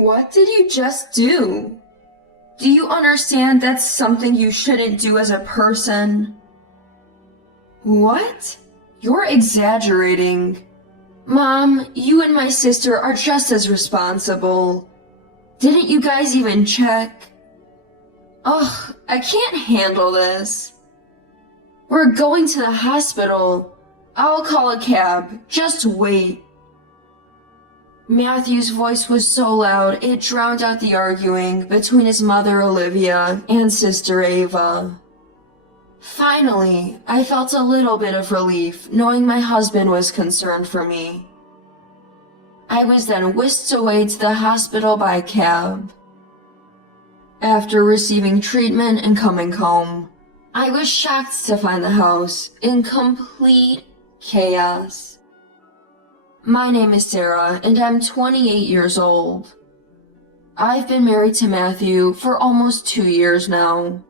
What did you just do? Do you understand that's something you shouldn't do as a person? What? You're exaggerating. Mom, you and my sister are just as responsible. Didn't you guys even check? Ugh, I can't handle this. We're going to the hospital. I'll call a cab. Just wait. Matthew's voice was so loud it drowned out the arguing between his mother Olivia and sister Ava. Finally, I felt a little bit of relief knowing my husband was concerned for me. I was then whisked away to the hospital by cab. After receiving treatment and coming home, I was shocked to find the house in complete chaos. My name is Sarah, and I'm 28 years old. I've been married to Matthew for almost 2 years now.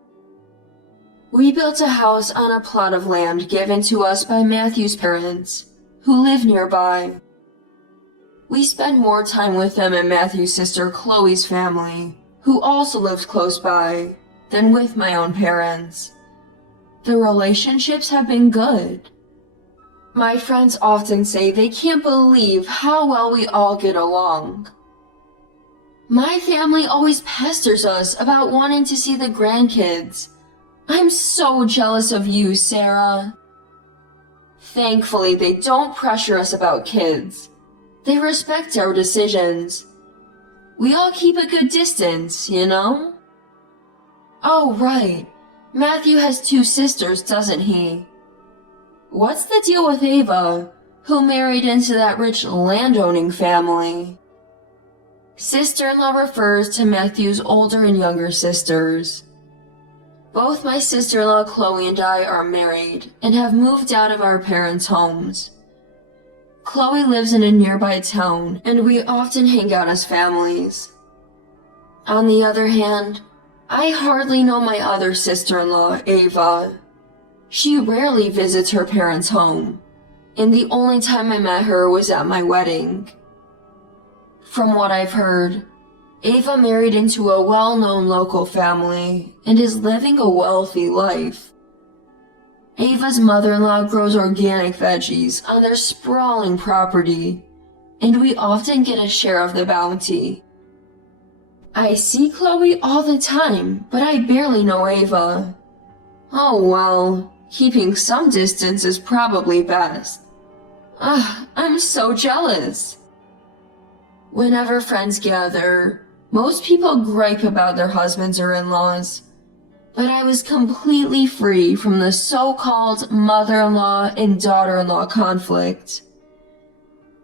We built a house on a plot of land given to us by Matthew's parents, who live nearby. We spend more time with them and Matthew's sister Chloe's family, who also lives close by, than with my own parents. The relationships have been good. My friends often say they can't believe how well we all get along. My family always pesters us about wanting to see the grandkids. I'm so jealous of you, Sarah. Thankfully, they don't pressure us about kids. They respect our decisions. We all keep a good distance, you know? Oh, right. Matthew has 2 sisters, doesn't he? What's the deal with Ava, who married into that rich landowning family? Sister-in-law refers to Matthew's older and younger sisters. Both my sister-in-law Chloe and I are married and have moved out of our parents' homes. Chloe lives in a nearby town, and we often hang out as families. On the other hand, I hardly know my other sister-in-law, Ava. She rarely visits her parents' home, and the only time I met her was at my wedding. From what I've heard, Ava married into a well-known local family and is living a wealthy life. Ava's mother-in-law grows organic veggies on their sprawling property, and we often get a share of the bounty. I see Chloe all the time, but I barely know Ava. Oh well, keeping some distance is probably best. I'm so jealous. Whenever friends gather, most people gripe about their husbands or in-laws, but I was completely free from the so-called mother-in-law and daughter-in-law conflict.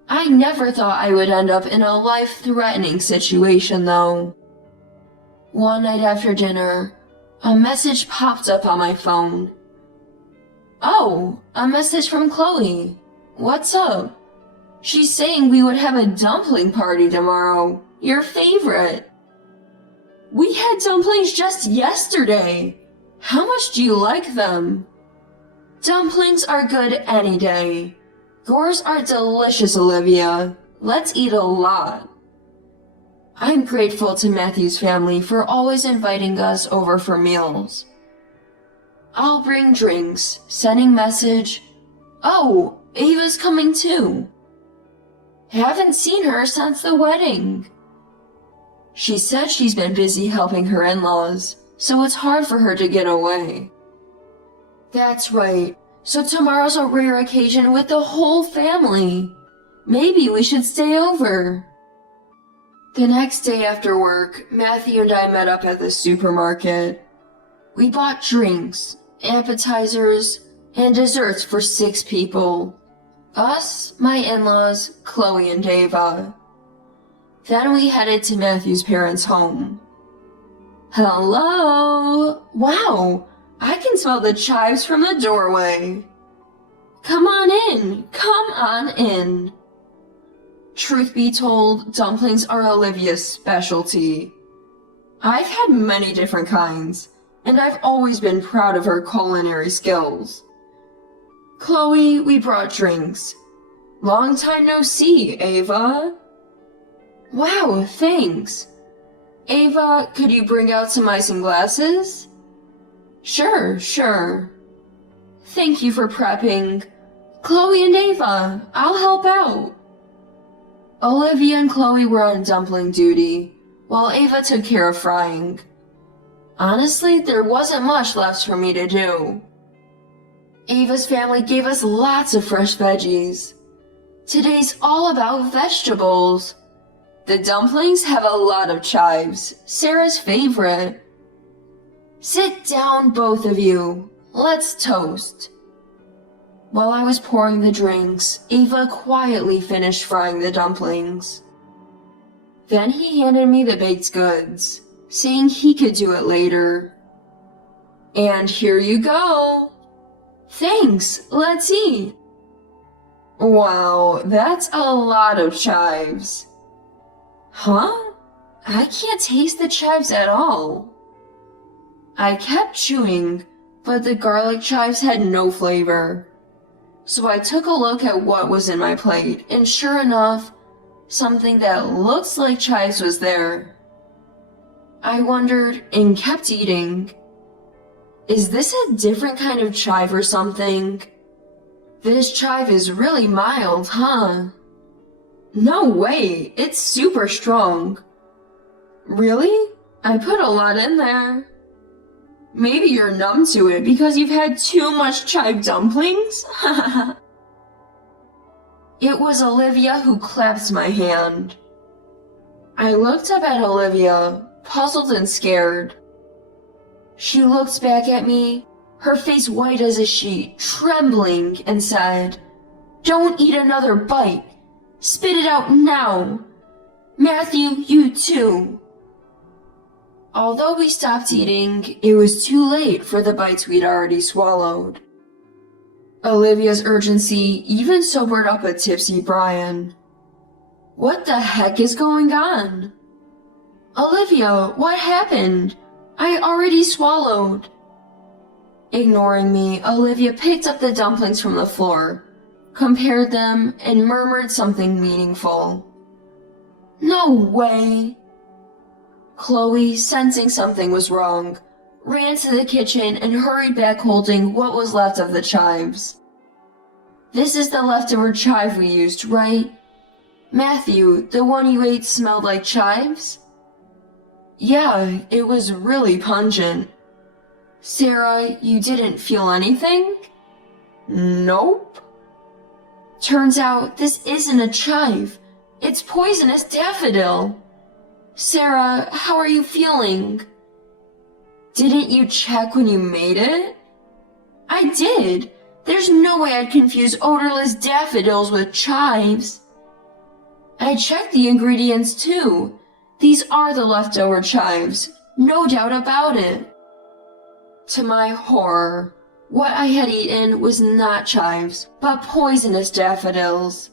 I never thought I would end up in a life-threatening situation, though. One night after dinner, a message popped up on my phone. Oh, a message from Chloe. What's up? She's saying we would have a dumpling party tomorrow. Your favorite. We had dumplings just yesterday. How much do you like them? Dumplings are good any day. Yours are delicious, Olivia. Let's eat a lot. I'm grateful to Matthew's family for always inviting us over for meals. I'll bring drinks, sending message. Oh, Ava's coming too. Haven't seen her since the wedding. She said she's been busy helping her in-laws, so it's hard for her to get away. That's right. So tomorrow's a rare occasion with the whole family. Maybe we should stay over. The next day after work, Matthew and I met up at the supermarket. We bought drinks, appetizers, and desserts for 6 people. Us, my in-laws, Chloe and Ava. Then we headed to Matthew's parents' home. Hello! Wow! I can smell the chives from the doorway. Come on in! Come on in! Truth be told, dumplings are Olivia's specialty. I've had many different kinds, and I've always been proud of her culinary skills. Chloe, we brought drinks. Long time no see, Ava. Wow, thanks. Ava, could you bring out some ice and glasses? Sure. Thank you for prepping. Chloe and Ava, I'll help out. Olivia and Chloe were on dumpling duty, while Ava took care of frying. Honestly, there wasn't much left for me to do. Ava's family gave us lots of fresh veggies. Today's all about vegetables. The dumplings have a lot of chives, Sarah's favorite. Sit down, both of you. Let's toast. While I was pouring the drinks, Ava quietly finished frying the dumplings. Then he handed me the baked goods, saying he could do it later. And here you go. Thanks, let's eat. Wow, that's a lot of chives. Huh? I can't taste the chives at all. I kept chewing, but the garlic chives had no flavor. So I took a look at what was in my plate, and sure enough, something that looks like chives was there. I wondered and kept eating. Is this a different kind of chive or something? This chive is really mild, huh? No way, it's super strong. Really? I put a lot in there. Maybe you're numb to it because you've had too much chive dumplings? It was Olivia who clapped my hand. I looked up at Olivia, puzzled and scared. She looked back at me, her face white as a sheet, trembling, and said, "Don't eat another bite. Spit it out now. Matthew, you too." Although we stopped eating, it was too late for the bites we'd already swallowed. Olivia's urgency even sobered up a tipsy Brian. What the heck is going on? Olivia, what happened? I already swallowed. Ignoring me, Olivia picked up the dumplings from the floor, compared them, and murmured something meaningful. No way! Chloe, sensing something was wrong, ran to the kitchen and hurried back holding what was left of the chives. This is the leftover chive we used, right? Matthew, the one you ate smelled like chives? Yeah, it was really pungent. Sarah, you didn't feel anything? Nope. Turns out this isn't a chive. It's poisonous daffodil. Sarah, how are you feeling? Didn't you check when you made it? I did. There's no way I'd confuse odorless daffodils with chives. I checked the ingredients too. These are the leftover chives, no doubt about it. To my horror, what I had eaten was not chives, but poisonous daffodils.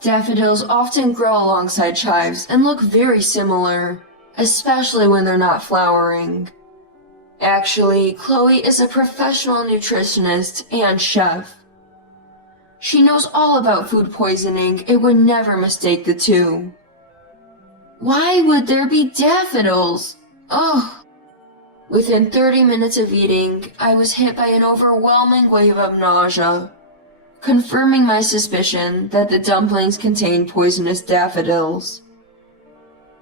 Daffodils often grow alongside chives and look very similar, especially when they're not flowering. Actually, Chloe is a professional nutritionist and chef. She knows all about food poisoning and would never mistake the two. Why would there be daffodils? Ugh. Within 30 minutes of eating, I was hit by an overwhelming wave of nausea, confirming my suspicion that the dumplings contained poisonous daffodils.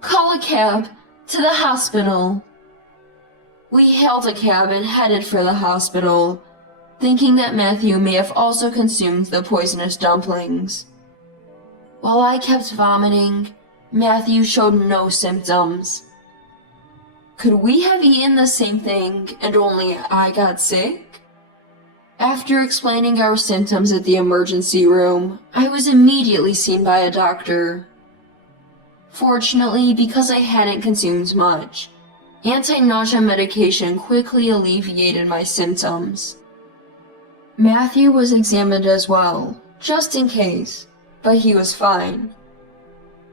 Call a cab to the hospital. We hailed a cab and headed for the hospital, thinking that Matthew may have also consumed the poisonous dumplings. While I kept vomiting, Matthew showed no symptoms. Could we have eaten the same thing and only I got sick? After explaining our symptoms at the emergency room, I was immediately seen by a doctor. Fortunately, because I hadn't consumed much, anti-nausea medication quickly alleviated my symptoms. Matthew was examined as well, just in case, but he was fine.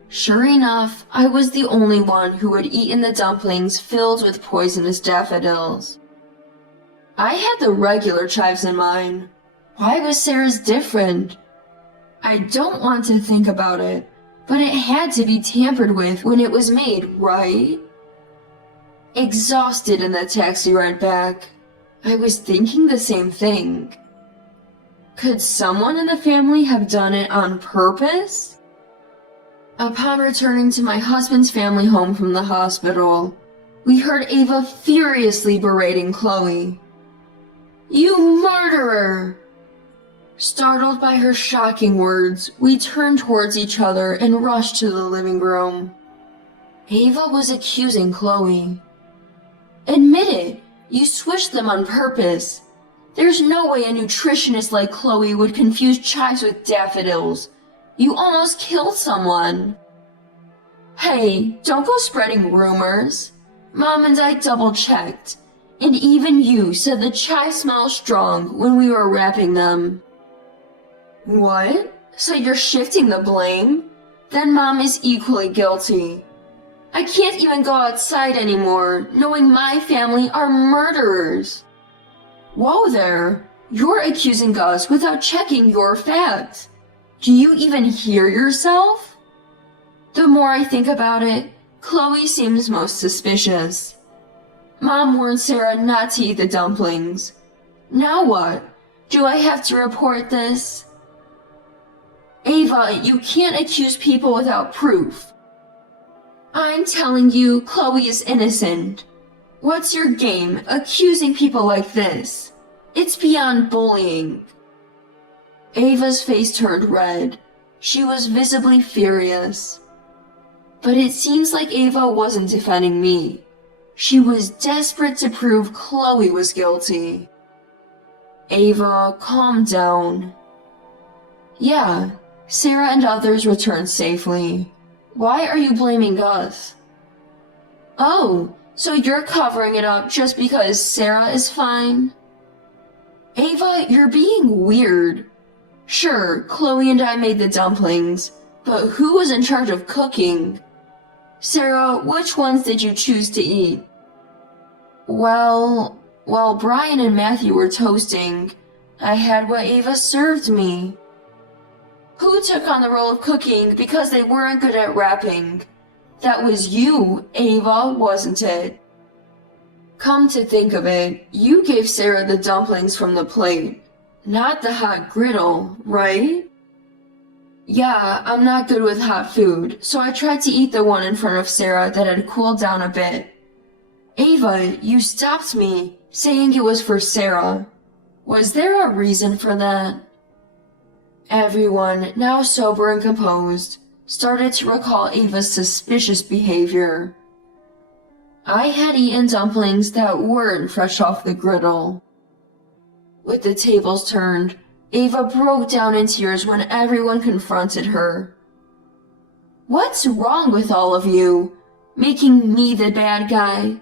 Sure enough, I was the only one who had eaten the dumplings filled with poisonous daffodils. I had the regular chives in mine. Why was Sarah's different? I don't want to think about it, But it had to be tampered with when it was made, right? Exhausted in the taxi ride back, I was thinking the same thing. Could someone in the family have done it on purpose? Upon returning to my husband's family home from the hospital, we heard Ava furiously berating Chloe. "You murderer!" Startled by her shocking words, we turned towards each other and rushed to the living room. Ava was accusing Chloe. "Admit it, you swished them on purpose. There's no way a nutritionist like Chloe would confuse chives with daffodils. You almost killed someone." "Hey, don't go spreading rumors. Mom and I double-checked, and even you said the chives smell strong when we were wrapping them." "What? So you're shifting the blame? Then Mom is equally guilty. I can't even go outside anymore, knowing my family are murderers." "Whoa there! You're accusing us without checking your facts. Do you even hear yourself?" The more I think about it, Chloe seems most suspicious. Mom warned Sarah not to eat the dumplings. Now what? Do I have to report this? "Ava, you can't accuse people without proof." "I'm telling you, Chloe is innocent. What's your game, accusing people like this? It's beyond bullying." Ava's face turned red. She was visibly furious. But it seems like Ava wasn't defending me. She was desperate to prove Chloe was guilty. "Ava, calm down." "Yeah, Sarah and others returned safely. Why are you blaming us?" "Oh, so you're covering it up just because Sarah is fine?" "Ava, you're being weird. Sure, Chloe and I made the dumplings, but who was in charge of cooking? Sarah, which ones did you choose to eat?" Well, while Brian and Matthew were toasting, I had what Ava served me." "Who took on the role of cooking because they weren't good at wrapping? That was you, Ava, wasn't it?" "Come to think of it, you gave Sarah the dumplings from the plate, not the hot griddle, right?" "Yeah, I'm not good with hot food, so I tried to eat the one in front of Sarah that had cooled down a bit." "Ava, you stopped me, saying it was for Sarah. Was there a reason for that?" Everyone, now sober and composed, started to recall Ava's suspicious behavior. I had eaten dumplings that weren't fresh off the griddle. With the tables turned, Ava broke down in tears when everyone confronted her. "What's wrong with all of you? Making me the bad guy?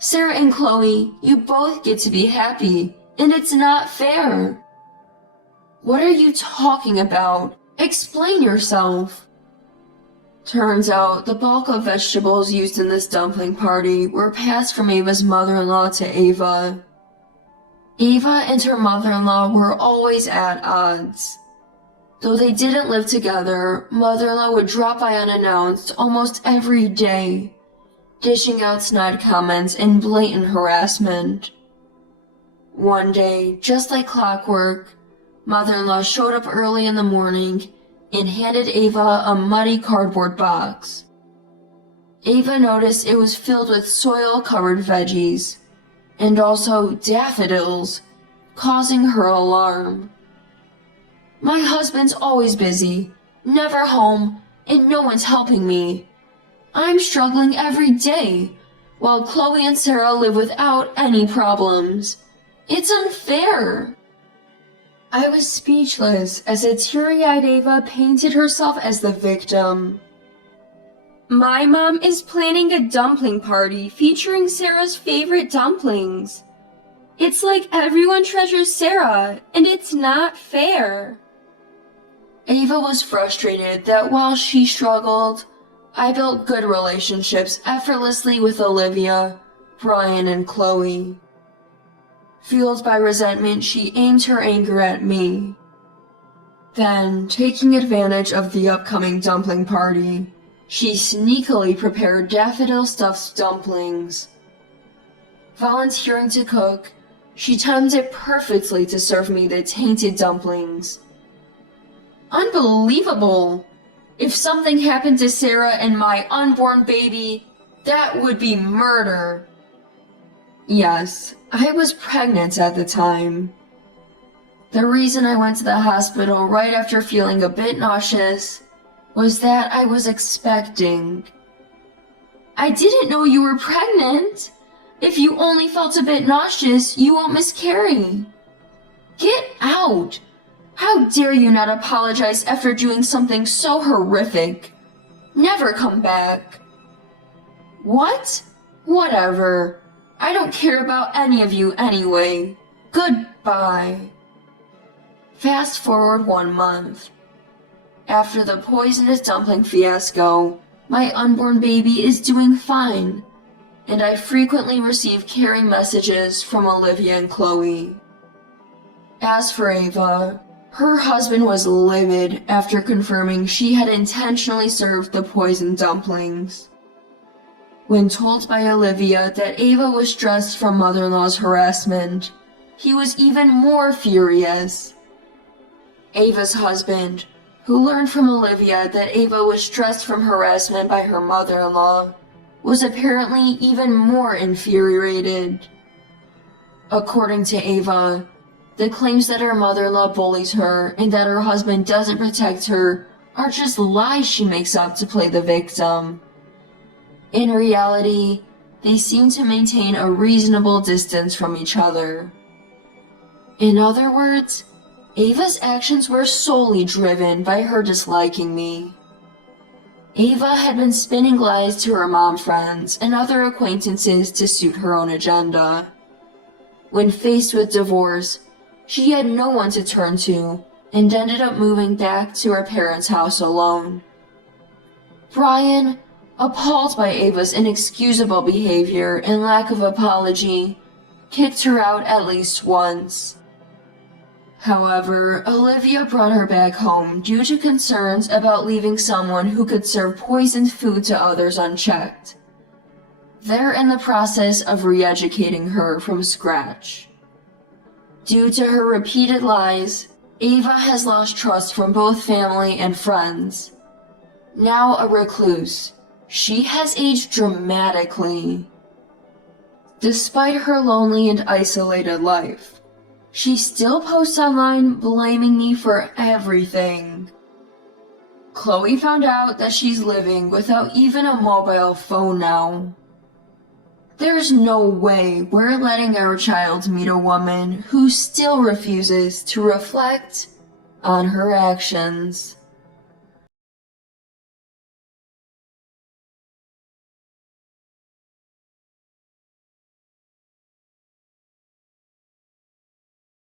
Sarah and Chloe, you both get to be happy, and it's not fair." "What are you talking about? Explain yourself." Turns out the bulk of vegetables used in this dumpling party were passed from Ava's mother-in-law to Ava. Ava and her mother-in-law were always at odds. Though they didn't live together, mother-in-law would drop by unannounced almost every day, dishing out snide comments and blatant harassment. One day, just like clockwork, mother-in-law showed up early in the morning and handed Ava a muddy cardboard box. Ava noticed it was filled with soil-covered veggies, and also daffodils, causing her alarm. "My husband's always busy, never home, and no one's helping me. I'm struggling every day, while Chloe and Sarah live without any problems. It's unfair." I was speechless as a teary-eyed Ava painted herself as the victim. "My mom is planning a dumpling party featuring Sarah's favorite dumplings. It's like everyone treasures Sarah, and it's not fair." Ava was frustrated that while she struggled, I built good relationships effortlessly with Olivia, Brian, and Chloe. Fueled by resentment, she aimed her anger at me. Then, taking advantage of the upcoming dumpling party, she sneakily prepared daffodil stuffed dumplings. Volunteering to cook, she timed it perfectly to serve me the tainted dumplings. Unbelievable! If something happened to Sarah and my unborn baby, that would be murder. Yes, I was pregnant at the time. The reason I went to the hospital right after feeling a bit nauseous was that I was expecting. I didn't know you were pregnant. If you only felt a bit nauseous, you won't miscarry. Get out! How dare you not apologize after doing something so horrific? Never come back. What? Whatever. I don't care about any of you anyway. Goodbye. Fast forward 1 month. After the poisonous dumpling fiasco, my unborn baby is doing fine, and I frequently receive caring messages from Olivia and Chloe. As for Ava, her husband was livid after confirming she had intentionally served the poisoned dumplings. When told by Olivia that Ava was stressed from mother-in-law's harassment, he was even more furious. Ava's husband, who learned from Olivia that Ava was stressed from harassment by her mother-in-law, was apparently even more infuriated. According to Ava, the claims that her mother-in-law bullies her and that her husband doesn't protect her are just lies she makes up to play the victim. In reality, they seem to maintain a reasonable distance from each other. In other words, Ava's actions were solely driven by her disliking me. Ava had been spinning lies to her mom friends and other acquaintances to suit her own agenda. When faced with divorce, she had no one to turn to and ended up moving back to her parents' house alone. Brian, appalled by Ava's inexcusable behavior and lack of apology, kicked her out at least once. However, Olivia brought her back home due to concerns about leaving someone who could serve poisoned food to others unchecked. They're in the process of re-educating her from scratch. Due to her repeated lies, Ava has lost trust from both family and friends. Now a recluse, she has aged dramatically. Despite her lonely and isolated life, she still posts online blaming me for everything. Chloe found out that she's living without even a mobile phone now. There's no way we're letting our child meet a woman who still refuses to reflect on her actions.